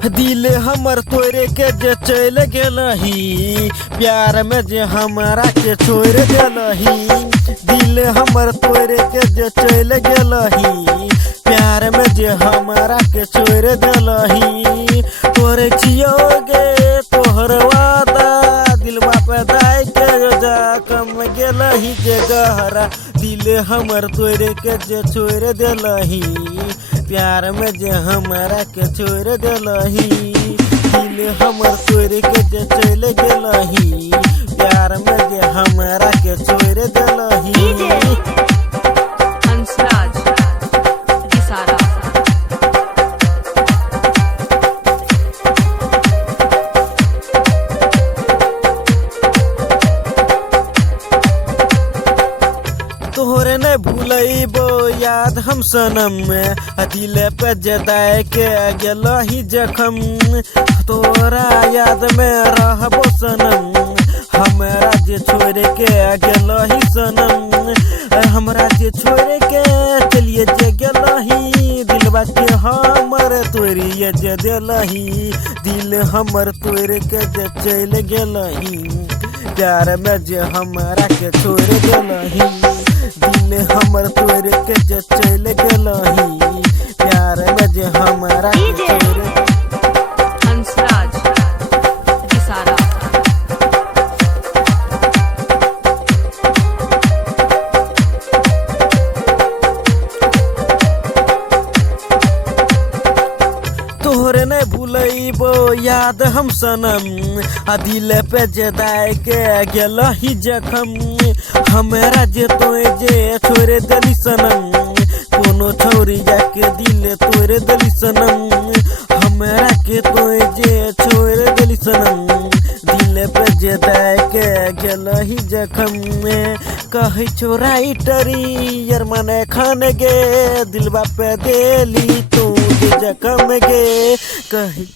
दिल हमर तोरे के जे चल गेलही, प्यार में जे हमारा के छोड़ देलही। दिल हमर तोरे के जे चल गेलही, प्यार में जे हमारा के छोड़ देलही। तोरे छियोगे तोहर वादा, दिलवा पे दाई के जा कम गेलही जे गहरा। दिल हमर तोरे के जे छोड़ देलही, प्यार में जे हमारा के छोड़ देलही। दिल हमर तोरे के जे चल गेलही, प्यार में जे हमारा के छोड़ देलही। हंसराज किसारा तोहरे न भूलैबो याद हम सनम, दिल पे जदाय के गेलही जखम। तोरा याद में रहबो सनम, हमरा जे छोड़ के गेलही सनम। हमरा जे छोड़ के चलिए जे गेलही, दिलवा के हमर तोरिए जे देलही। दिल हमर तोड़ के जे चल गेलही, प्यार में जे हमारा के छोड़ देलही। दिल हमर तोड़ के जे चल गेलही, प्यार में जे हमारा के छोड़। हंसराज किसारा तोहरे न भूलैबो याद हम सनम, दिल पे जदाय के गेलही जखम। हमरा जे तोए जे छोड़ देली सनम, कोनो छौरी जाके दिल तोड़ देली सनम। हमरा के तोए जे छोड़ देली सनम, दिल पे जदाय के गेलही जखम। कही छो राइटरी यार मने खान गे, दिलवा पे देली तू जे जखम गे। कही